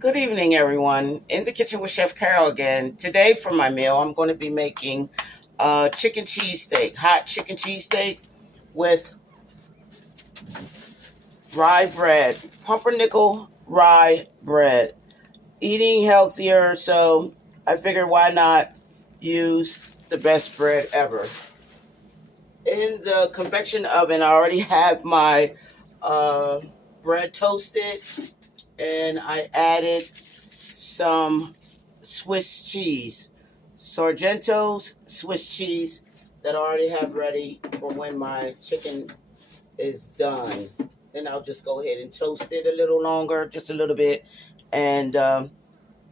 Good evening, everyone. In the kitchen with Chef Carol again. Today, for my meal, I'm going to be making chicken cheesesteak, hot chicken cheesesteak with rye bread, pumpernickel rye bread. Eating healthier, so I figured why not use the best bread ever. In the convection oven, I already have my uh, bread toasted, and I added some Swiss cheese, Sargento's Swiss cheese that I already have ready for when my chicken is done. Then I'll just go ahead and toast it a little longer, just a little bit, and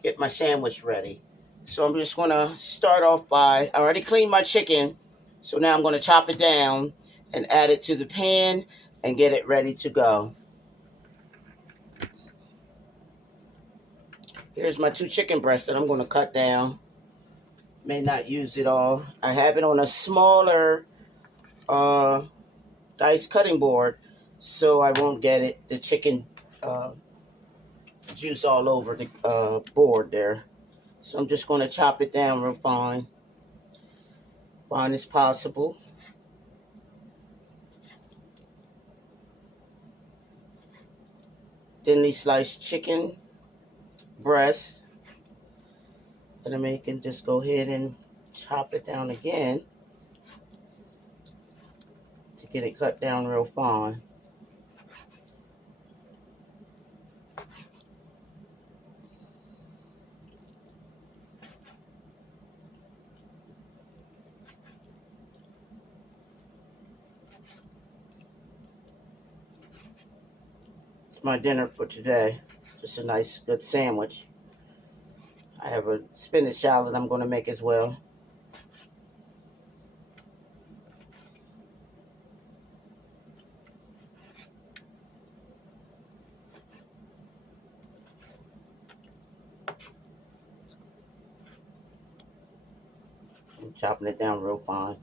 get my sandwich ready. So I'm just going to start off by, I already cleaned my chicken, so now I'm going to chop it down and add it to the pan and get it ready to go. Here's my two chicken breasts that I'm going to cut down. May not use it all. I have it on a smaller uh, dice cutting board, so I won't get the chicken uh, juice all over the board there. So I'm just going to chop it down real fine as possible. Thinly sliced chicken breast that I'm making. Just go ahead and chop it down again to get it cut down real fine. It's my dinner for today. Just a nice, good sandwich. I have a spinach salad I'm going to make as well. I'm chopping it down real fine.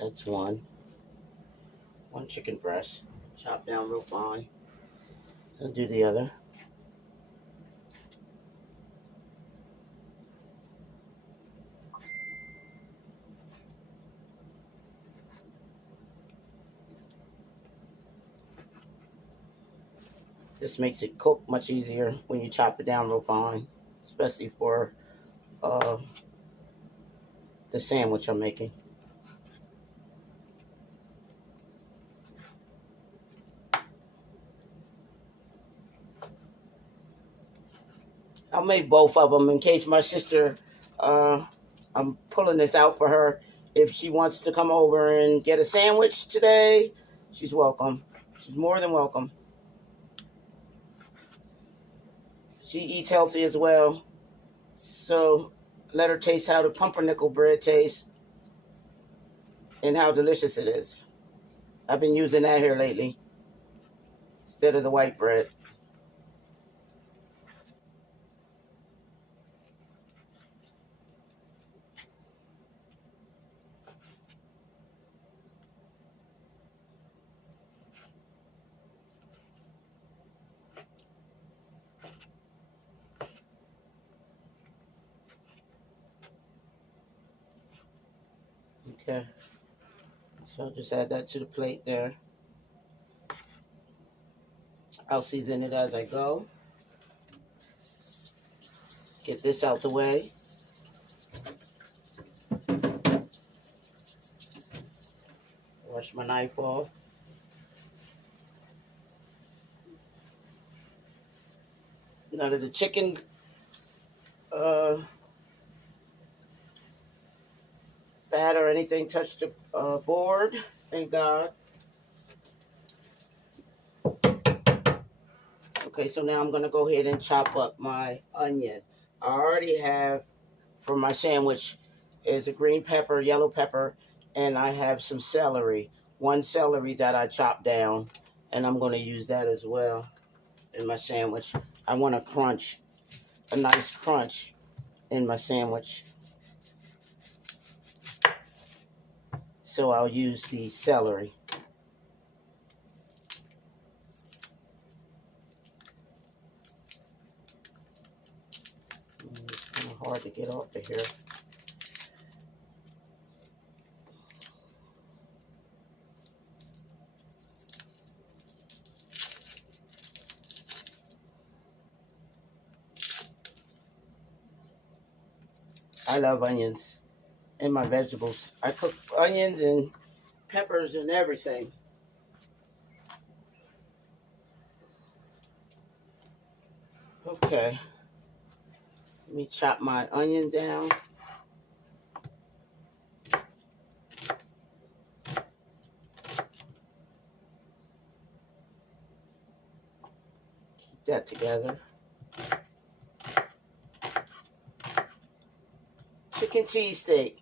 That's one chicken breast, chopped down real fine. I'll do the other. This makes it cook much easier when you chop it down real fine, especially for uh, the sandwich I'm making. I'll make both of them in case my sister, uh, I'm pulling this out for her. If she wants to come over and get a sandwich today, she's welcome. She's more than welcome. She eats healthy as well. So let her taste how the pumpernickel bread tastes and how delicious it is. I've been using that here lately instead of the white bread. Okay. So I'll just add that to the plate there. I'll season it as I go. Get this out the way. Wash my knife off. None of the chicken uh, fat or anything touched the board. Thank God. Okay, so now I'm going to go ahead and chop up my onion. I already have, for my sandwich, is a green pepper, yellow pepper, and I have some celery. One celery that I chopped down, and I'm going to use that as well in my sandwich. I want to crunch a nice crunch in my sandwich. So I'll use the celery. It's kind of hard to get off of here. I love onions in my vegetables. I cook onions and peppers and everything. Okay, let me chop my onion down. Keep that together. Chicken cheesesteak.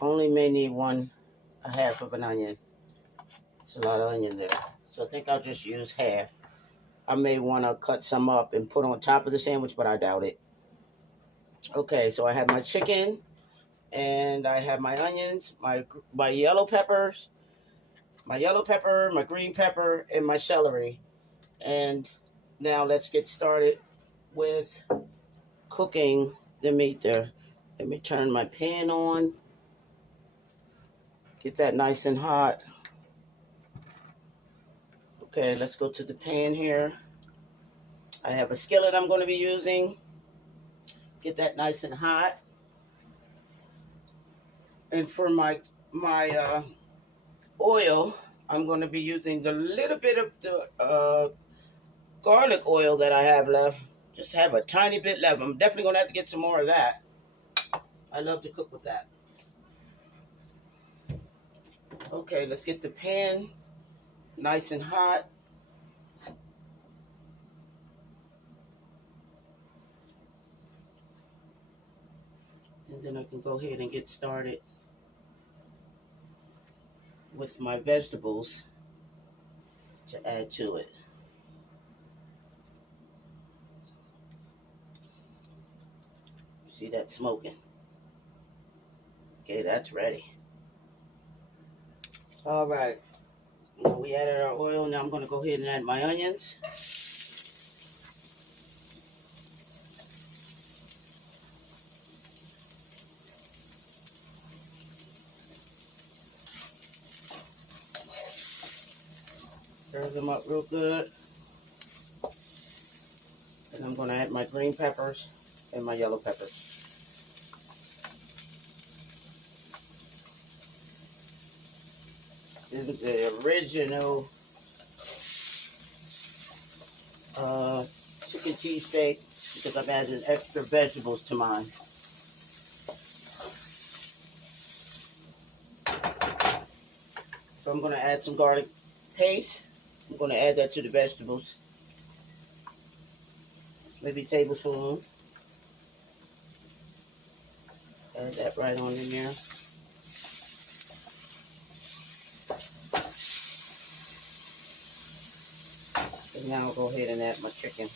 Only may need a half of an onion. It's a lot of onion there. So I think I'll just use half. I may want to cut some up and put on top of the sandwich, but I doubt it. Okay, so I have my chicken, and I have my onions, my yellow peppers, my green pepper, and my celery. And now let's get started with cooking the meat there. Let me turn my pan on. Get that nice and hot. Okay, let's go to the pan here. I have a skillet I'm going to be using. Get that nice and hot. And for my oil, I'm going to be using the little bit of the garlic oil that I have left. Just have a tiny bit left. I'm definitely going to have to get some more of that. I love to cook with that. Okay, let's get the pan nice and hot. And then I can go ahead and get started with my vegetables to add to it. See that smoking? Okay, that's ready. All right. Now we added our oil. Now I'm going to go ahead and add my onions. Stir them up real good. And I'm going to add my green peppers and my yellow peppers. This is the original chicken cheesesteak because I've added extra vegetables to mine. So I'm going to add some garlic paste. I'm going to add that to the vegetables. Maybe a tablespoon. Add that right on in there. And now I'll go ahead and add my chicken.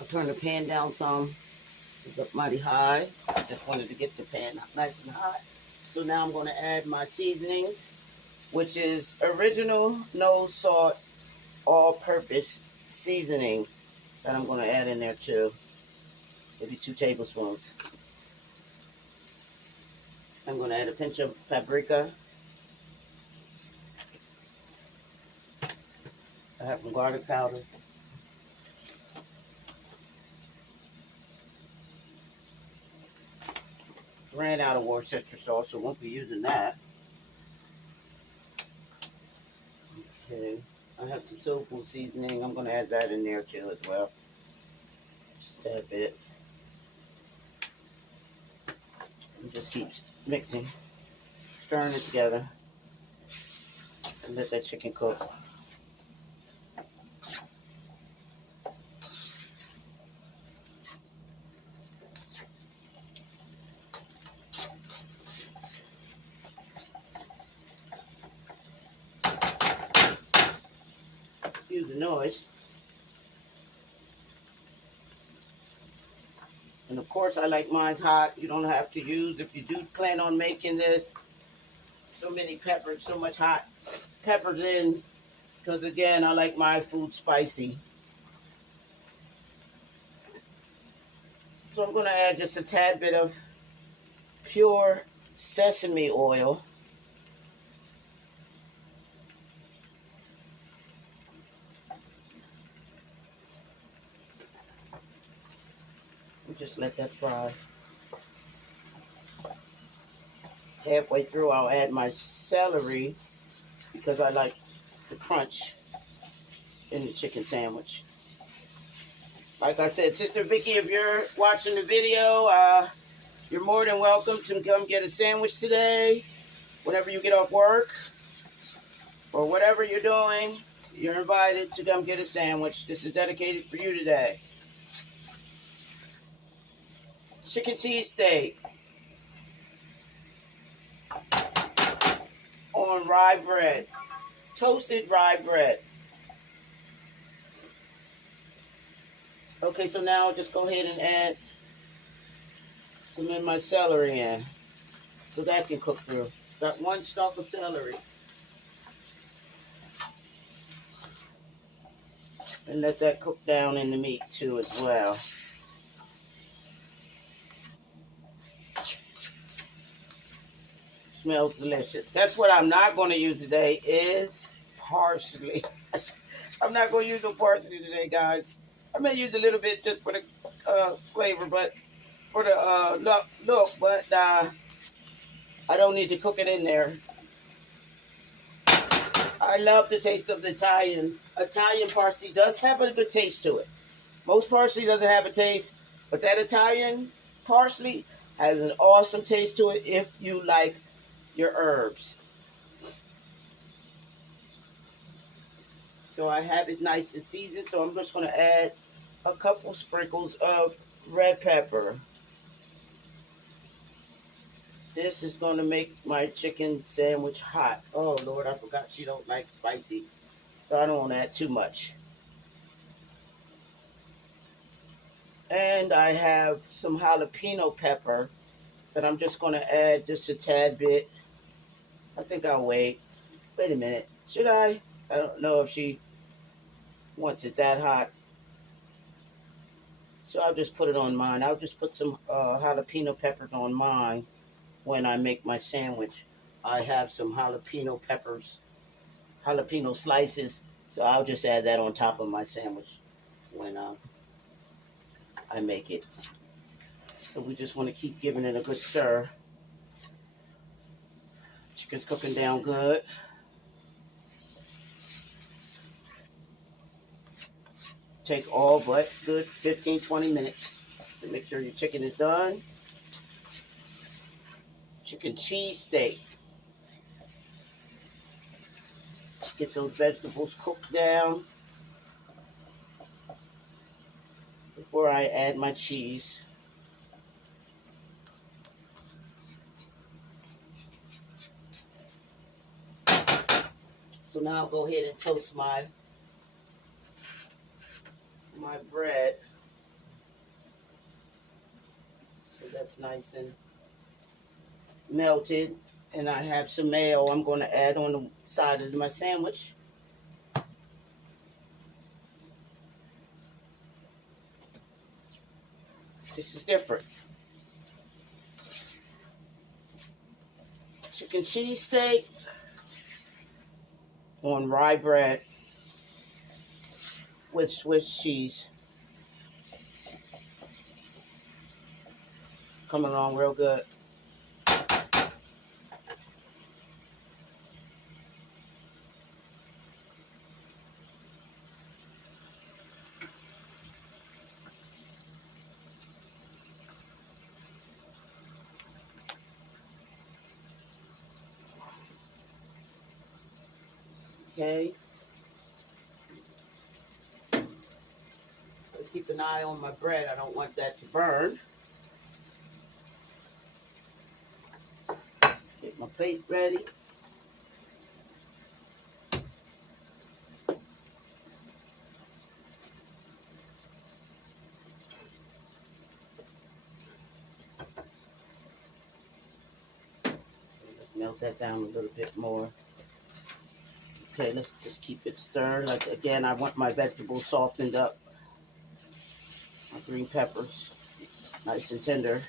I'll turn the pan down some. It's up mighty high. I just wanted to get the pan nice and hot. So now I'm going to add my seasonings, which is original no salt all-purpose seasoning that I'm going to add in there too. maybe 2 tablespoons. I'm going to add a pinch of paprika. I have some garlic powder. Ran out of Worcestershire sauce, so won't be using that. Okay, I have some soul food seasoning. I'm going to add that in there too as well. Just a bit. And just keep mixing, stirring it together, and let that chicken cook. Use the noise. And of course, I like mine hot. You don't have to use, if you do plan on making this, so many peppers, so much hot peppers in, because again, I like my food spicy. So I'm going to add just a tad bit of pure sesame oil. And just let that fry. Halfway through, I'll add my celery because I like the crunch in the chicken sandwich. Like I said, Sister Vicky, if you're watching the video, you're more than welcome to come get a sandwich today. Whenever you get off work or whatever you're doing, you're invited to come get a sandwich. This is dedicated for you today. Chicken cheesesteak on rye bread, toasted rye bread. Okay, so now I'll just go ahead and add some of my celery in so that can cook through. Got 1 stalk of celery. And let that cook down in the meat too as well. Smells delicious. That's what I'm not going to use today is parsley. I'm not going to use no parsley today, guys. I may use a little bit just for the flavor, but for the look, but I don't need to cook it in there. I love the taste of the Italian. Italian parsley does have a good taste to it. Most parsley doesn't have a taste, but that Italian parsley has an awesome taste to it if you like your herbs. So I have it nice and seasoned, so I'm just going to add a couple sprinkles of red pepper. This is going to make my chicken sandwich hot. Oh, Lord, I forgot she don't like spicy, so I don't want to add too much. And I have some jalapeno pepper that I'm just going to add just a tad bit. I think I'll wait. Wait a minute. Should I? I don't know if she wants it that hot. So I'll just put it on mine. I'll just put some jalapeno peppers on mine when I make my sandwich. I have some jalapeno peppers, jalapeno slices. So I'll just add that on top of my sandwich when I make it. So we just want to keep giving it a good stir. Chicken's cooking down good. Take all but good 15-20 minutes to make sure your chicken is done. Chicken cheesesteak. Get those vegetables cooked down before I add my cheese. So now I'll go ahead and toast my bread. So that's nice and melted. And I have some mayo I'm going to add on the side of my sandwich. This is different. Chicken cheesesteak on rye bread with Swiss cheese. Coming along real good. Okay. Keep an eye on my bread. I don't want that to burn. Get my plate ready. Let's melt that down a little bit more. Okay, let's just keep it stirred. Like again, I want my vegetables softened up. My green peppers, nice and tender.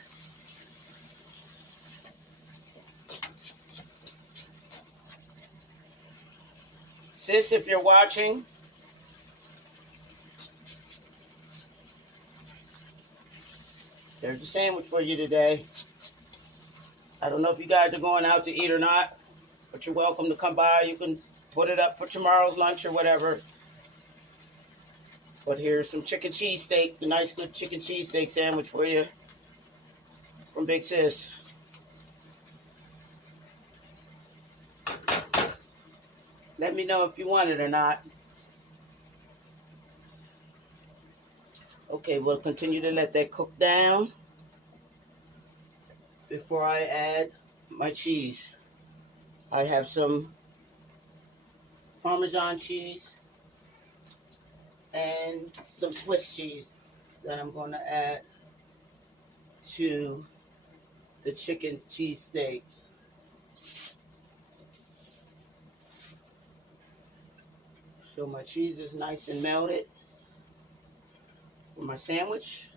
Sis, if you're watching, there's a sandwich for you today. I don't know if you guys are going out to eat or not, but you're welcome to come by. You can put it up for tomorrow's lunch or whatever. But here's some chicken cheesesteak, a nice good chicken cheesesteak sandwich for you from Big Sis. Let me know if you want it or not. Okay, we'll continue to let that cook down before I add my cheese. I have some Parmesan cheese and some Swiss cheese that I'm going to add to the chicken cheesesteak. So my cheese is nice and melted for my sandwich.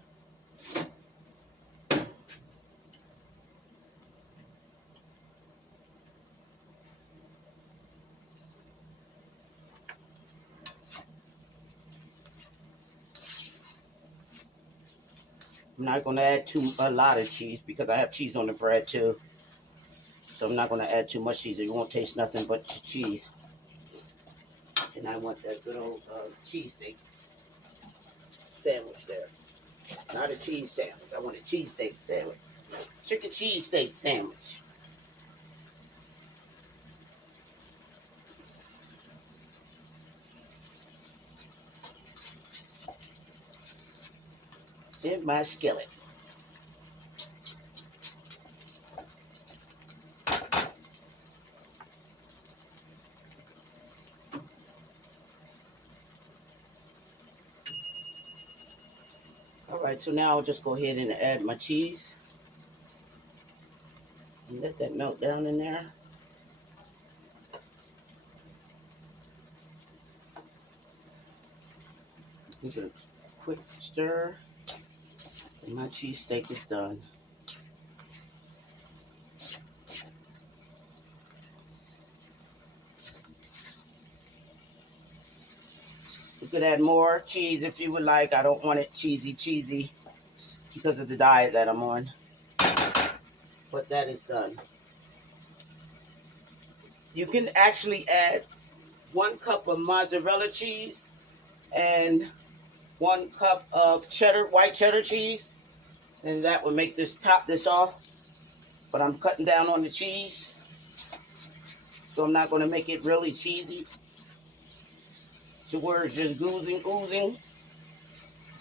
I'm not going to add a lot of cheese because I have cheese on the bread too. So I'm not going to add too much cheese. You won't taste nothing but cheese. And I want that good old cheesesteak sandwich there. Not a cheese sandwich. I want a cheesesteak sandwich. Chicken cheesesteak sandwich. In my skillet. Alright, so now I'll just go ahead and add my cheese. And let that melt down in there. Give it a quick stir. And my cheesesteak is done. You could add more cheese if you would like. I don't want it cheesy because of the diet that I'm on. But that is done. You can actually add 1 cup of mozzarella cheese and 1 cup of white cheddar cheese. And that would make top this off. But I'm cutting down on the cheese. So I'm not going to make it really cheesy to where it's just oozing.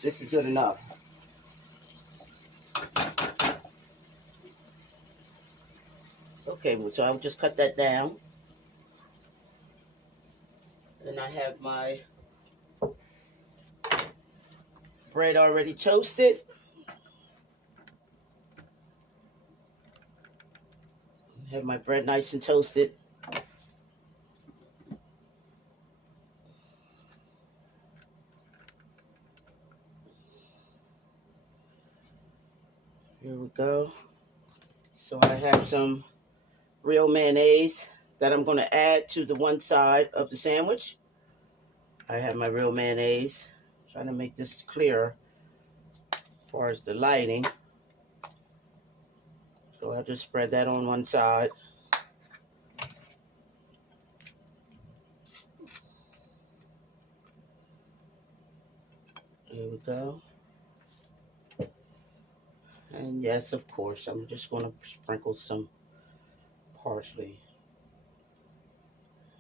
This is good enough. Okay, so I'll just cut that down. And I have my bread already toasted. Have my bread nice and toasted. Here we go. So I have some real mayonnaise that I'm going to add to the one side of the sandwich. I have my real mayonnaise. I'm trying to make this clearer as far as the lighting. So I'll just spread that on one side. Here we go. And yes, of course, I'm just going to sprinkle some parsley.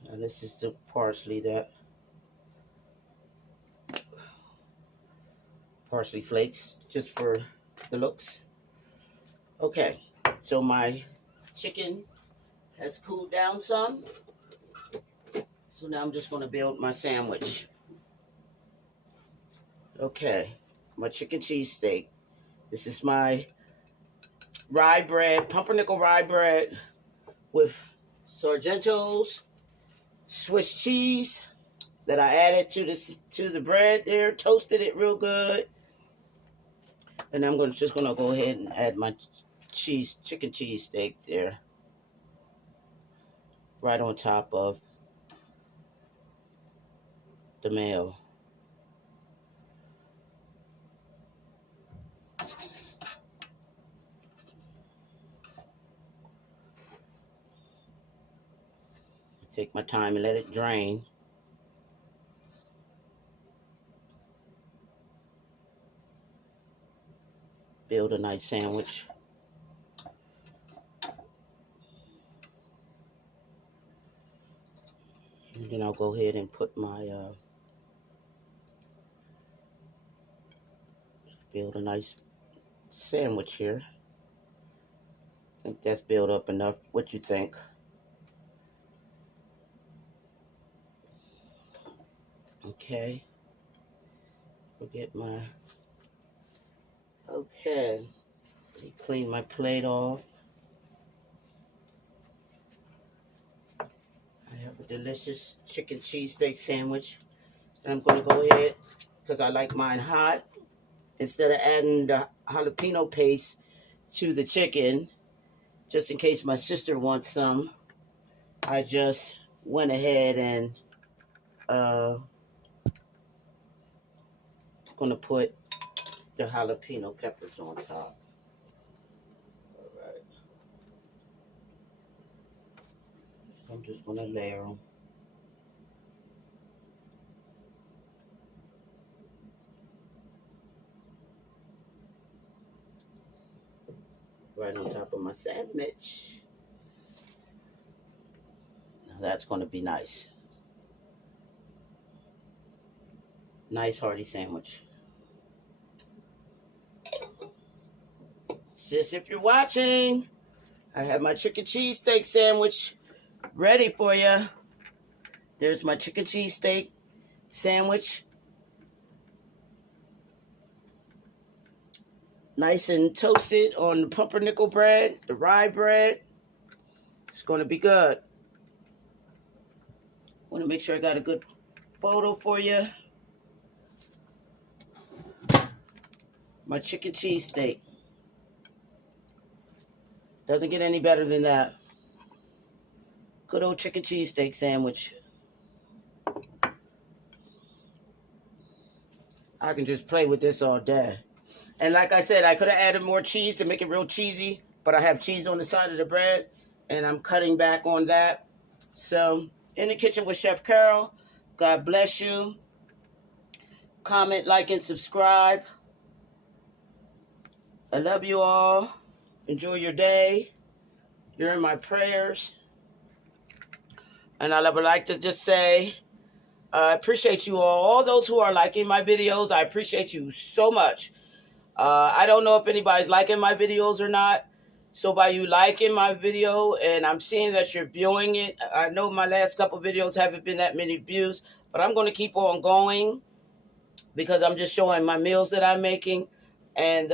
Now this is the parsley parsley flakes, just for the looks. Okay, so my chicken has cooled down some. So now I'm just going to build my sandwich. Okay, my chicken cheesesteak. This is my rye bread, pumpernickel rye bread with Sargento's Swiss cheese that I added to the bread there, toasted it real good. And I'm just gonna go ahead and add my chicken cheesesteak there, right on top of the mayo. Take my time and let it drain. Build a nice sandwich. And then I'll go ahead and put my, build a nice sandwich here. I think that's built up enough. What you think? Okay. Forget my... Okay. Let me clean my plate off. I have a delicious chicken cheesesteak sandwich. And I'm going to go ahead, because I like mine hot, instead of adding the jalapeno paste to the chicken, just in case my sister wants some, I just went ahead and going to put the jalapeno peppers on top. All right. So I'm just going to layer them. Right on top of my sandwich. Now that's going to be nice. Nice hearty sandwich. Sis, if you're watching, I have my chicken cheesesteak sandwich ready for you. There's my chicken cheesesteak sandwich. Nice and toasted on the pumpernickel bread, the rye bread. It's going to be good. Want to make sure I got a good photo for you. My chicken cheesesteak. Doesn't get any better than that. Good old chicken cheesesteak sandwich. I can just play with this all day. And like I said, I could have added more cheese to make it real cheesy, but I have cheese on the side of the bread, and I'm cutting back on that. So, in the kitchen with Chef Carol. God bless you. Comment, like, and subscribe. I love you all. Enjoy your day. You're in my prayers. And I would like to just say, I appreciate you all those who are liking my videos. I appreciate you so much. I don't know if anybody's liking my videos or not. So by you liking my video, and I'm seeing that you're viewing it, I know my last couple videos haven't been that many views, but I'm going to keep on going because I'm just showing my meals that I'm making. And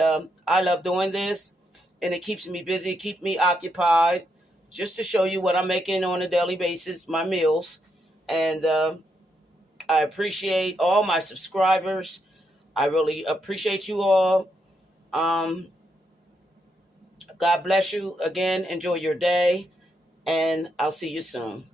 I love doing this, and it keeps me busy, keep me occupied, just to show you what I'm making on a daily basis, my meals. And I appreciate all my subscribers. I really appreciate you all. God bless you again. Enjoy your day, and I'll see you soon.